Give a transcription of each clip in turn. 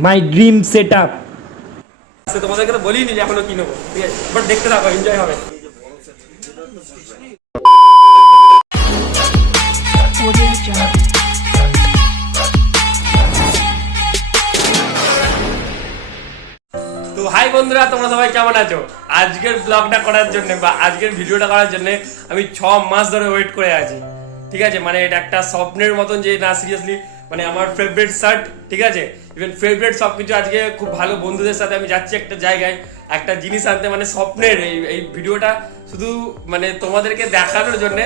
My dream set up. তোমাদেরকে তো বলিনি যে এখনো কি নেবো, ঠিক আছে, বাট দেখতে থাকো, এনজয় হবে। তো হাই বন্ধুরা, তোমরা সবাই কেমন আছো? আজকের ব্লগটা করার জন্য বা আজকের ভিডিওটা করার জন্য আমি 6 মাস ধরে ওয়েট করে আছি, ঠিক আছে। মানে এটা একটা স্বপ্নের মতন যে না, সিরিয়াসলি মানে আমার ফেভারিট শার্ট, ঠিক আছে, ইভেন ফেভারিট সবকিছু। আজকে খুব ভালো বন্ধুদের সাথে আমি যাচ্ছি একটা জায়গায় একটা জিনিস আনতে, মানে স্বপ্নের এই ভিডিওটা শুধু মানে তোমাদেরকে দেখানোর জন্য,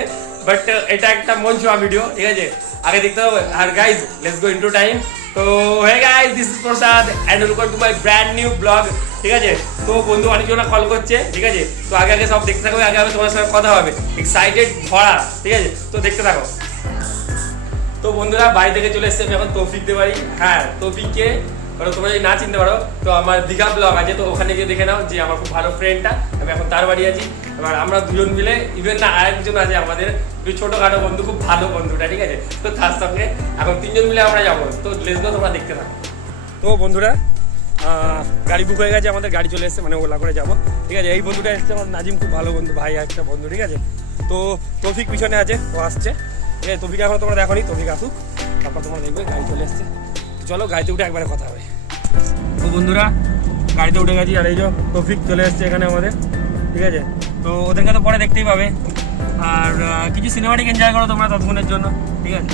বাট এটা একটা মন ছোঁয়া ভিডিও, ঠিক আছে। আগে দেখতে হবে। আর guys, let's go into time. তো hey guys, this is Prasad and welcome to my brand new blog, ঠিক আছে। তো বন্ধু অনেকজন কল করছে, ঠিক আছে। তো আগে আগে সব দেখতে থাকবে, আগে তোমার সঙ্গে কথা হবে, এক্সাইটেড ভরা, ঠিক আছে। তো দেখতে থাকো। তো বন্ধুরা, বাড়ি থেকে চলে এসেছি আমি এখন তৌফিকদের বাড়ি। হ্যাঁ, তৌফিককে তোমরা যদি না চিনতে পারো তো আমার দীঘা ব্লগ আছে, তো ওখানে গিয়ে দেখে নাও যে আমার খুব ভালো ফ্রেন্ডটা, আমি এখন তার বাড়ি আছি। এবার আমরা দুজন মিলে, ইভেন না আরেকজন আছে আমাদের ছোটখাটো বন্ধু, খুব ভালো বন্ধুটা, ঠিক আছে। তো তার সঙ্গে এখন 3 জন মিলে আমরা যাবো। তো লেটস গো, তোমরা দেখতে থাকো। তো বন্ধুরা, গাড়ি বুক হয়ে গেছে, আমাদের গাড়ি চলে এসেছে, মানে ওলা করে যাবো, ঠিক আছে। এই বন্ধুটা এসছে আমার নাজিম, খুব ভালো বন্ধু, ভাই একটা বন্ধু, ঠিক আছে। তো তৌফিক পিছনে আছে, ও আসছে, ঠিক আছে। তৌফিক এখন তোমরা দেখো নি, তৌফিক আসুক, তারপর তোমরা দেখবে গাড়ি চলে এসছে। চলো গাড়িতে উঠে একবারে কথা হবে। তো বন্ধুরা, গাড়িতে উঠে গেছি, আর এই যে তৌফিক চলে এসছে এখানে আমাদের, ঠিক আছে। তো ওদেরকে তো পরে দেখতেই পাবে, আর কিছু সিনেমাটিক এনজয় করো তোমরা ততক্ষণের জন্য, ঠিক আছে।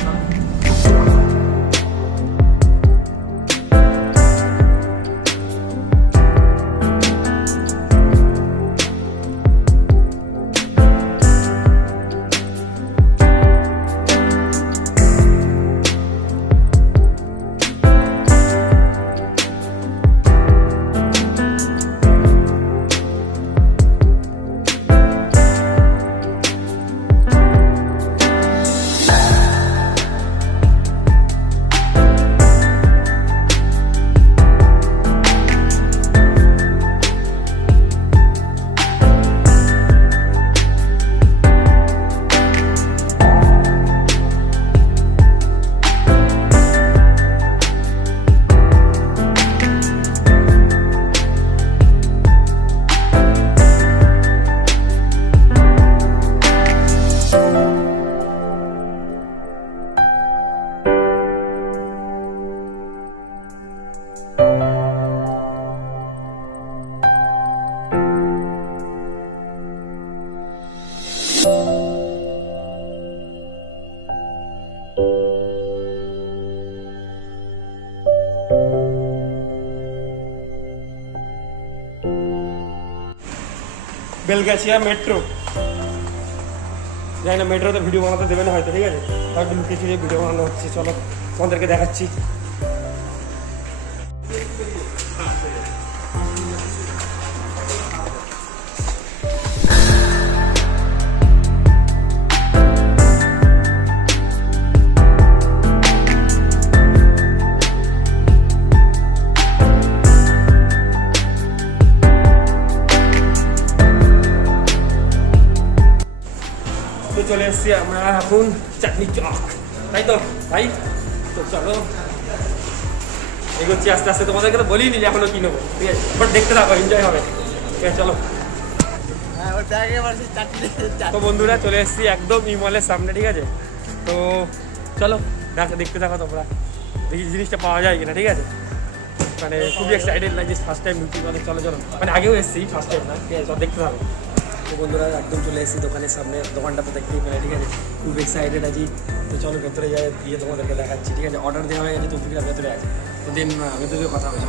বেলগাছিয়া মেট্রো, জানি না মেট্রোতে ভিডিও বানাতে দেবে না হয়তো, ঠিক আছে। তার একটু লুকিয়ে ছুড়িয়ে ভিডিও বানানো হচ্ছে, চলো তোমাদেরকে দেখাচ্ছি। চলে এসছি আমরা এখন চাটনি চক, তাই তো ভাই। তো চলো এগোচ্ছি আস্তে আস্তে, তোমাদেরকে তো বলিনি যে এখনো কি নেবো, ঠিক আছে, বাট দেখতে থাকো, এনজয় হবে, ঠিক আছে। চলো। তো বন্ধুরা, চলে এসছি একদম ইমলের সামনে, ঠিক আছে। তো চলো দেখতে থাকো তোমরা, দেখি জিনিসটা পাওয়া যায় কিনা, ঠিক আছে। মানে খুবই এক্সাইটেড লাগছে, ফার্স্ট টাইম ঢুকছি, মানে চলো চলো, মানে আগেও এসেছি, ফার্স্ট টাইম না, ঠিক আছে। সব দেখতে থাকো। তো বন্ধুরা, একদম চলে এসেছি দোকানের সামনে, দোকানটা তো দেখতেই পেলে, ঠিক আছে। খুব এক্সাইটেড আছি। তো চলো ভেতরে যাই, গিয়ে তোমাদেরকে দেখাচ্ছি, ঠিক আছে। অর্ডার দেওয়া হয়ে গেছে, তৌফিকরা ভেতরে আছে, তো দিন ভেতরে কথা হবে।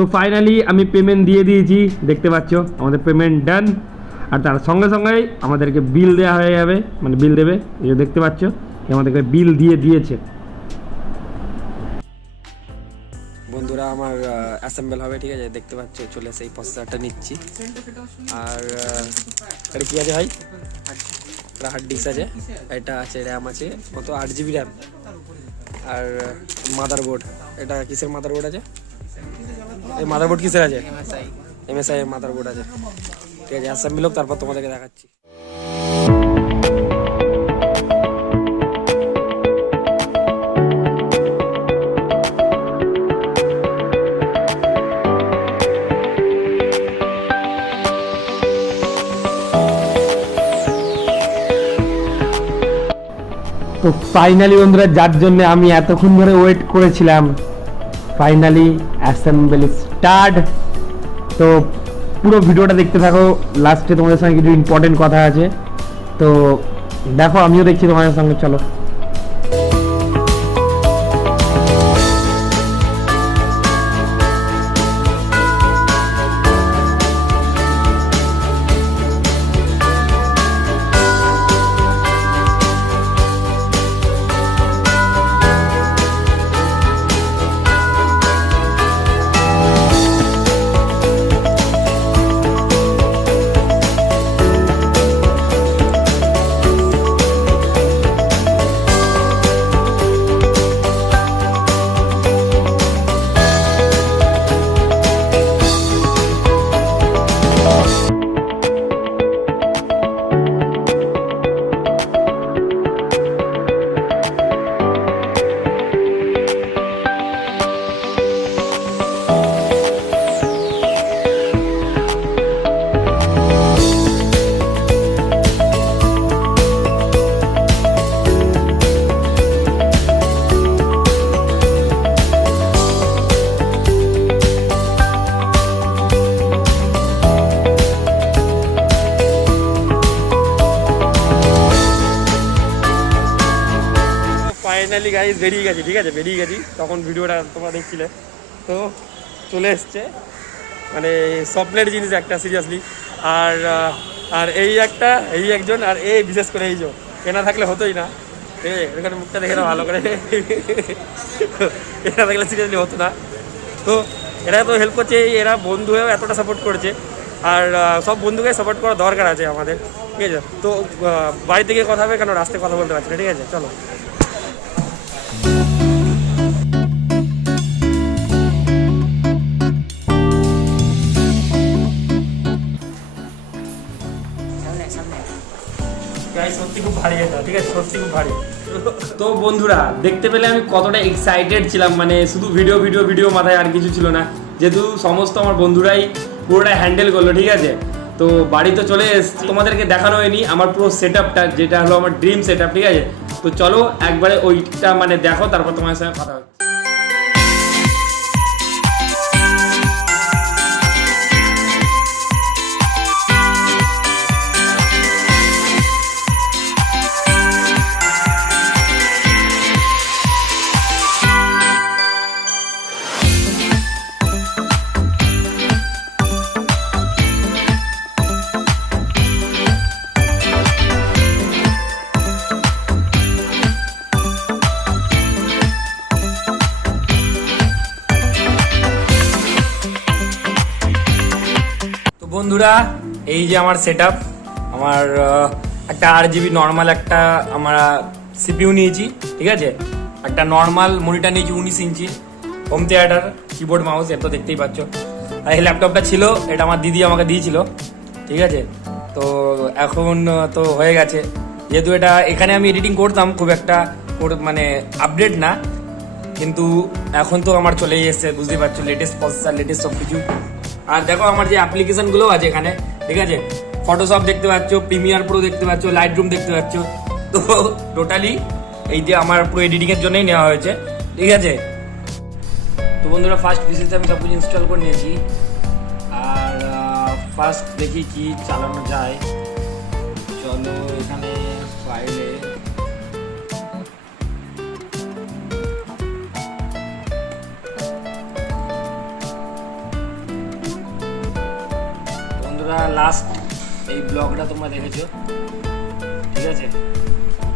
তো ফাইনালি আমি পেমেন্ট দিয়ে দিয়েছি, দেখতে পাচ্ছ আমাদের পেমেন্ট ডান। আর তার সঙ্গে সঙ্গেই আমাদেরকে বিল দেওয়া হয়ে যাবে, মানে বিল দেবে, এই যে দেখতে পাচ্ছ আমাদেরকে বিল দিয়ে দিয়েছে। বন্ধুরা আমার অ্যাসেম্বল হবে, ঠিক আছে, দেখতে পাচ্ছ চলে সেই প্রসেসরটা নিচ্ছি। আর এটা কি আছে ভাই? এটা হার্ড ডিস্ক আছে, এটা আছে র্যাম আছে কত 8 GB র্যাম, আর মাদারবোর্ড। এটা কিসের মাদারবোর্ড আছে? এই মাদারবোর্ড কিসের আছে? MSI এর মাদারবোর্ড আছে, ঠিক আছে। অ্যাসেম্বল হোক তারপর তোমাদেরকে দেখাচ্ছি। তো ফাইনালি বন্ধুরা, যার জন্য আমি এতক্ষণ ধরে ওয়েট করেছিলাম, ফাইনালি অ্যাসেম্বলি স্টার্ট। তো পুরো ভিডিওটা দেখতে থাকো, লাস্টে তোমাদের সঙ্গে কিছু ইম্পর্টেন্ট কথা আছে, তো দেখো, আমিও দেখছি তোমাদের সঙ্গে, চলো। ফাইনালি গাইজ বেরিয়ে গেছি, ঠিক আছে, বেরিয়ে গেছি। তখন ভিডিওটা তোমরা দেখছিলে, তো চলে এসছে, মানে স্বপ্নের জিনিস একটা, সিরিয়াসলি। আর আর এই একজন, আর এই বিশেষ করে এই যে এনা থাকলে হতোই না, ঠিক আছে। এখানে মুখটা দেখে না ভালো করে, এরা থাকলে সিরিয়াসলি হতো না। তো এরা তো হেল্প করছে, এরা বন্ধু হয়েও এতটা সাপোর্ট করেছে, আর সব বন্ধুকে সাপোর্ট করা দরকার আছে আমাদের, ঠিক আছে। তো বাড়ি থেকে কথা হবে, কেন রাস্তায় কথা বলতে পারছি না, ঠিক আছে, চলো। সত্যি খুব ভারী এটা, ঠিক আছে, সত্যি খুব ভারী। তো বন্ধুরা, দেখতে পেলে আমি কতটা এক্সাইটেড ছিলাম, মানে শুধু ভিডিও ভিডিও ভিডিও, মাথায় আর কিছু ছিল না, যেহেতু সমস্ত আমার বন্ধুরাই পুরোটা হ্যান্ডেল করলো, ঠিক আছে। তো বাড়িতে চলে এসেছি, তোমাদেরকে দেখানো হয়নি আমার পুরো সেট আপটা, যেটা হলো আমার ড্রিম সেট আপ, ঠিক আছে। তো চলো একবারে ওইটা মানে দেখো, তারপর তোমার সঙ্গে কথা হচ্ছে। বন্ধুরা, এই যে আমার সেটআপ, আমার একটা 8GB নর্মাল একটা আমরা সিপিইউ নিয়েছি, ঠিক আছে। একটা নর্মাল মনিটর নিয়েছি 19 ইঞ্চি, হোম থিয়েটার, কিবোর্ড মাউস, এত দেখতেই পাচ্ছ। আর এই ল্যাপটপটা ছিল, এটা আমার দিদি আমাকে দিয়েছিল, ঠিক আছে। তো এখন তো হয়ে গেছে, যেহেতু এটা এখানে আমি এডিটিং করতাম, খুব একটা মানে আপডেট না, কিন্তু এখন তো আমার চলেই এসছে, বুঝতেই পারছো, লেটেস্ট প্রসেসর, লেটেস্ট সব কিছু। আর দেখো আমার যে অ্যাপ্লিকেশনগুলো আছে এখানে, ঠিক আছে, ফটোশপ দেখতে পাচ্ছ, প্রিমিয়ার প্রো দেখতে পাচ্ছ, লাইট রুম দেখতে পাচ্ছ। তো টোটালি এই যে আমার পুরো এডিটিংয়ের জন্যই নেওয়া হয়েছে, ঠিক আছে। তো বন্ধুরা, ফার্স্ট ভিসিতে আমি সব কিছু ইনস্টল করে নিয়েছি, আর ফার্স্ট দেখি কি চালানো যায়। চলো এখানে ফাইলে লাস্ট এই ব্লগটা তোমরা দেখেছো, ঠিক আছে।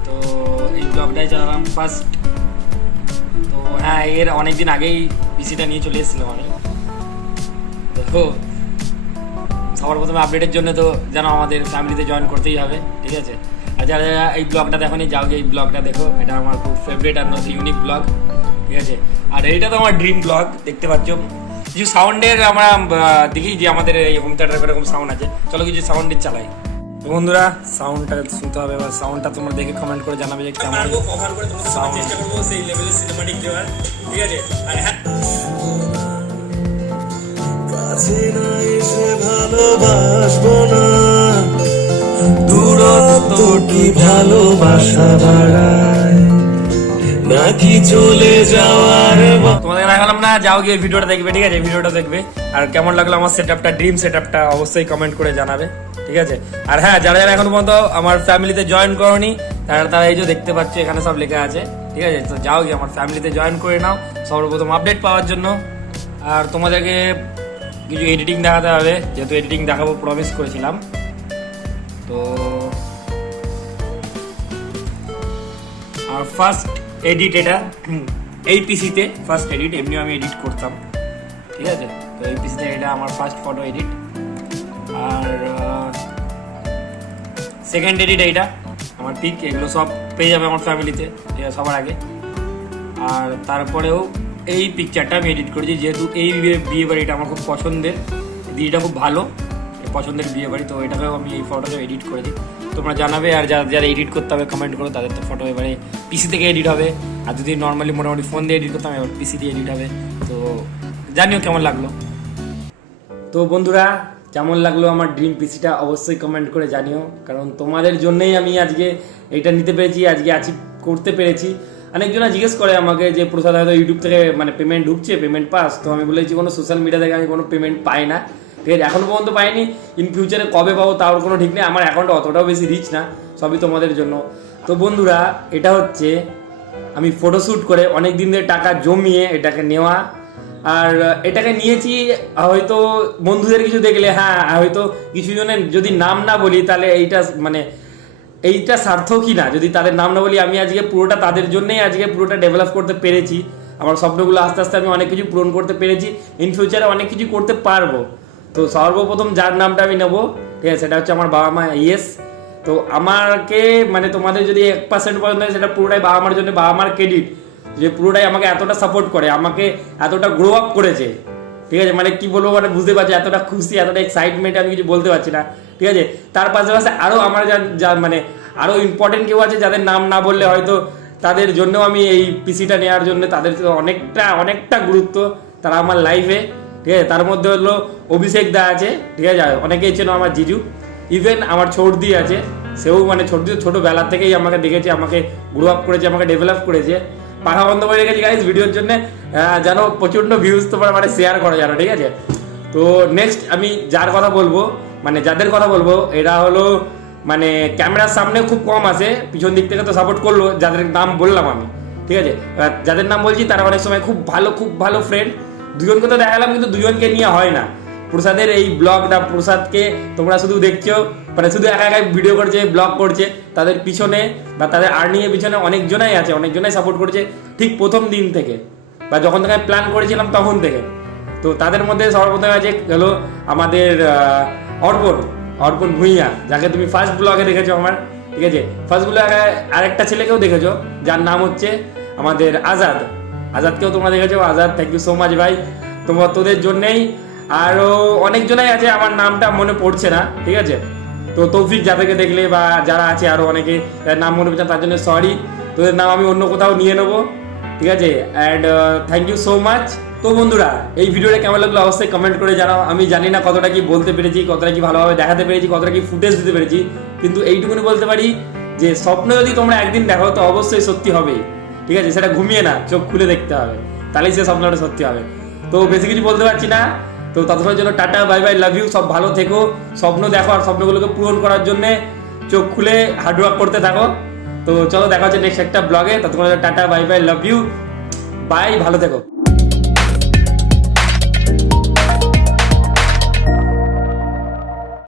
তো এই ব্লগটাই চালালাম ফার্স্ট। তো হ্যাঁ, এর অনেকদিন আগেই পিসিটা নিয়ে চলে এসেছিলাম আমি। তো সবার প্রথমে আপডেটের জন্য তো যেন আমাদের ফ্যামিলিতে জয়েন করতেই হবে, ঠিক আছে। আর যারা যারা এই ব্লগটা দেখোনি, যাও গিয়ে এই ব্লগটা দেখো, এটা আমার খুব ফেভারিট আর নতুন ইউনিক ব্লগ, ঠিক আছে। আর এইটা তো আমার ড্রিম ব্লগ, দেখতে পাচ্ছ কিছু সাউন্ডের আমরা দেখি যে আমাদের এই হোম থিয়েটার এরকম সাউন্ড আছে, চলো কিছু সাউন্ডের চালাই। তো বন্ধুরা সাউন্ডটা শুনতে হবে, এবার সাউন্ডটা তোমরা দেখে কমেন্ট করে জানাবে যে কেমন কভার করে তোমাদের সামনে চেষ্টা করব সেই লেভেলের সিনেম্যাটিক দেওয়ার, ঠিক আছে। আর হ্যাঁ, কাছে না এসে ভালোবাসবো না, দূরত্ব কি ভালোবাসা বাড়ায় নাকি চলে যাওয়ার। তোমাদের দেখালাম না, যাও গিয়ে ভিডিওটা দেখবে, ঠিক আছে। ভিডিওটা দেখবে আর কেমন লাগলো আমার সেটআপটা, ড্রিম সেটআপটা অবশ্যই কমেন্ট করে জানাবে, ঠিক আছে। আর হ্যাঁ, যারা যারা এখনো পর্যন্ত আমার ফ্যামিলিতে জয়েন করোনি তারা এই যে দেখতে পাচ্ছ এখানে সব লেখা আছে, ঠিক আছে। তো যাও গিয়ে আমার ফ্যামিলিতে জয়েন করে নাও সর্বপ্রথম আপডেট পাওয়ার জন্য। আর তোমাদেরকে কিছু এডিটিং দেখাতে হবে, যেহেতু এডিটিং দেখাবো প্রমিস করেছিলাম। তো আর ফার্স্ট এডিট এটা এই পিসিতে ফার্স্ট এডিট, এমনি আমি এডিট করতাম, ঠিক আছে। তো এই পিসিতে এটা আমার ফার্স্ট ফটো এডিট। আর সেকেন্ড এডিট এইটা আমার পিক, এগুলো সব পেয়ে যাবে আমার ফ্যামিলিতে, ঠিক আছে, সবার আগে। আর তারপরেও এই পিকচারটা আমি এডিট করেছি, যেহেতু এই বিয়ে বাড়িটা আমার খুব পছন্দের, দিদিটা খুব ভালো পছন্দের বিয়ে বাড়ি, তো এটাকেও আমি এই ফটোটা এডিট করেছি। তোমরা জানাবে, আর যারা এডিট করতে হবে কমেন্ট করো, তাদের তো ফটো এবারে পিসি থেকে এডিট হবে। আর যদি নর্মালি মোটামুটি ফোন দিয়ে এডিট করতাম, এবার পিসি দিয়ে এডিট হবে। তো জানিও কেমন লাগলো। তো বন্ধুরা কেমন লাগলো আমার ড্রিম পিসিটা অবশ্যই কমেন্ট করে জানিও, কারণ তোমাদের জন্যই আমি আজকে এটা নিতে পেরেছি, আজকে অ্যাচিভ করতে পেরেছি। অনেকজনা জিজ্ঞেস করে আমাকে যে প্রসাদ হয়তো ইউটিউব থেকে মানে পেমেন্ট ঢুকছে, পেমেন্ট পাস। তো আমি বলেছি কোনো সোশ্যাল মিডিয়া থেকে আমি কোনো পেমেন্ট পাই না, ঠিক আছে, এখনো পর্যন্ত পাইনি। ইন ফিউচারে কবে পাবো তার কোনো ঠিক নেই, আমার অ্যাকাউন্টে অতটাও বেশি রিচ না, সবই তোমাদের জন্য। তো বন্ধুরা এটা হচ্ছে আমি ফটোশ্যুট করে অনেক দিন ধরে টাকা জমিয়ে এটাকে নেওয়া। আর এটাকে নিয়েছি হয়তো বন্ধুদের কিছু দেখলে, হ্যাঁ হয়তো কিছু জনের যদি নাম না বলি তাহলে এইটা সার্থক কি না, যদি তাদের নাম না বলি। আমি আজকে পুরোটা তাদের জন্যই আজকে পুরোটা ডেভেলপ করতে পেরেছি, আমার স্বপ্নগুলো আস্তে আস্তে আমি অনেক কিছু পূরণ করতে পেরেছি, ইন ফিউচারে অনেক কিছু করতে পারবো। তো সর্বপ্রথম যার নামটা আমি নেবো, ঠিক আছে, সেটা হচ্ছে আমার বাবা মা। ইয়েস, তো আমাকে মানে তোমাদের যদি 1% পর্যন্ত সেটা পুরোটাই বাবা মার জন্য, বাবা মার ক্রেডিট, যে পুরোটাই আমাকে এতটা সাপোর্ট করে, আমাকে এতটা গ্রো আপ করেছে, ঠিক আছে। মানে কি বলবো, মানে বুঝতে পারছি এতটা খুশি, এতটা এক্সাইটমেন্ট আমি কিছু বলতে পারছি না, ঠিক আছে। তার পাশাপাশি আরও আমার যা মানে আরও ইম্পর্টেন্ট কেউ আছে যাদের নাম না বললে হয়তো তাদের জন্যও আমি এই পিসিটা নেওয়ার জন্য তাদের অনেকটা গুরুত্ব তারা আমার লাইফে, ঠিক আছে। তার মধ্যে হলো অভিষেক দা আছে, ঠিক আছে, অনেকেই চেনো আমার জিজু। ইভেন আমার ছোটদি আছে, সেও মানে ছোটবেলার থেকেই আমাকে দেখেছে, আমাকে গ্রো আপ করেছে, আমাকে ডেভেলপ করেছে। পাখা বন্ধ করে রেখেছি গাইজ ভিডিওর জন্য, যেন প্রচণ্ড ভিউজ তোমরা মানে শেয়ার করা জানো, ঠিক আছে। তো নেক্সট আমি যার কথা বলবো, মানে যাদের কথা বলবো, এরা হলো মানে ক্যামেরার সামনে খুব কম আসে, পিছন দিক থেকে তো সাপোর্ট করলো, যাদের নাম বললাম আমি, ঠিক আছে। যাদের নাম বলছি তারা অনেক সময় খুব ভালো ফ্রেন্ড। দুজনকে তো দেখালাম, কিন্তু দুজনকে নিয়ে হয় না। প্রসাদের এই ব্লগটা, প্রসাদকে তোমরা শুধু দেখছো মানে শুধু একা একাই ভিডিও করছে, ব্লগ করছে, তাদের পিছনে বা তাদের আর্নিং এর পিছনে অনেকজনাই আছে, অনেকজনাই সাপোর্ট করছে ঠিক প্রথম দিন থেকে, বা যখন থেকে প্ল্যান করেছিলাম তখন থেকে। তো তাদের মধ্যে সর্বপ্রথম আছে হলো আমাদের অর্পণ ভুঁইয়া, যাকে তুমি ফার্স্ট ব্লগে দেখেছো আমার, ঠিক আছে। ফার্স্ট ব্লগে আরেকটা ছেলেকেও দেখেছো, যার নাম হচ্ছে আমাদের আজাদকেও তোমরা দেখেছো। Azad, thank you so much ভাই, তোদের জন্যেই। আরও অনেকজনাই আছে, আমার নামটা মনে পড়ছে না, ঠিক আছে। তো তৌফিক, যাদেরকে দেখলে বা যারা আছে আরও অনেকে নাম মনে পড়ছে, তার জন্য সরি, তোদের নাম আমি অন্য কোথাও নিয়ে নেবো, ঠিক আছে। And thank you so much. তো বন্ধুরা এই ভিডিওটা কেমন লাগলো অবশ্যই কমেন্ট করে জানাও। আমি জানি না কতটা কি বলতে পেরেছি, কতটা কি ভালোভাবে দেখাতে পেরেছি, কতটা কি ফুটেজ দিতে পেরেছি, কিন্তু এইটুকুনি বলতে পারি যে স্বপ্ন যদি তোমরা একদিন দেখো তো অবশ্যই সত্যি হবে, ঠিক আছে। সেটা ঘুমিয়ে না, চোখ খুলে দেখতে হবে, তাহলেই সে স্বপ্নটা সত্যি হবে। তো বেশি কিছু বলতে পারছি না, তো ততক্ষণের জন্য টাটা, বাই বাই, লাভ ইউ। সব ভালো থেকো, স্বপ্ন দেখো, আর স্বপ্নগুলোকে পূরণ করার জন্য চোখ খুলে হার্ডওয়ার্ক করতে থাকো। তো চলো দেখা হচ্ছে নেক্সট একটা ব্লগে, ততক্ষণ টাটা, bye bye, love you, bye, ভালো থেকো।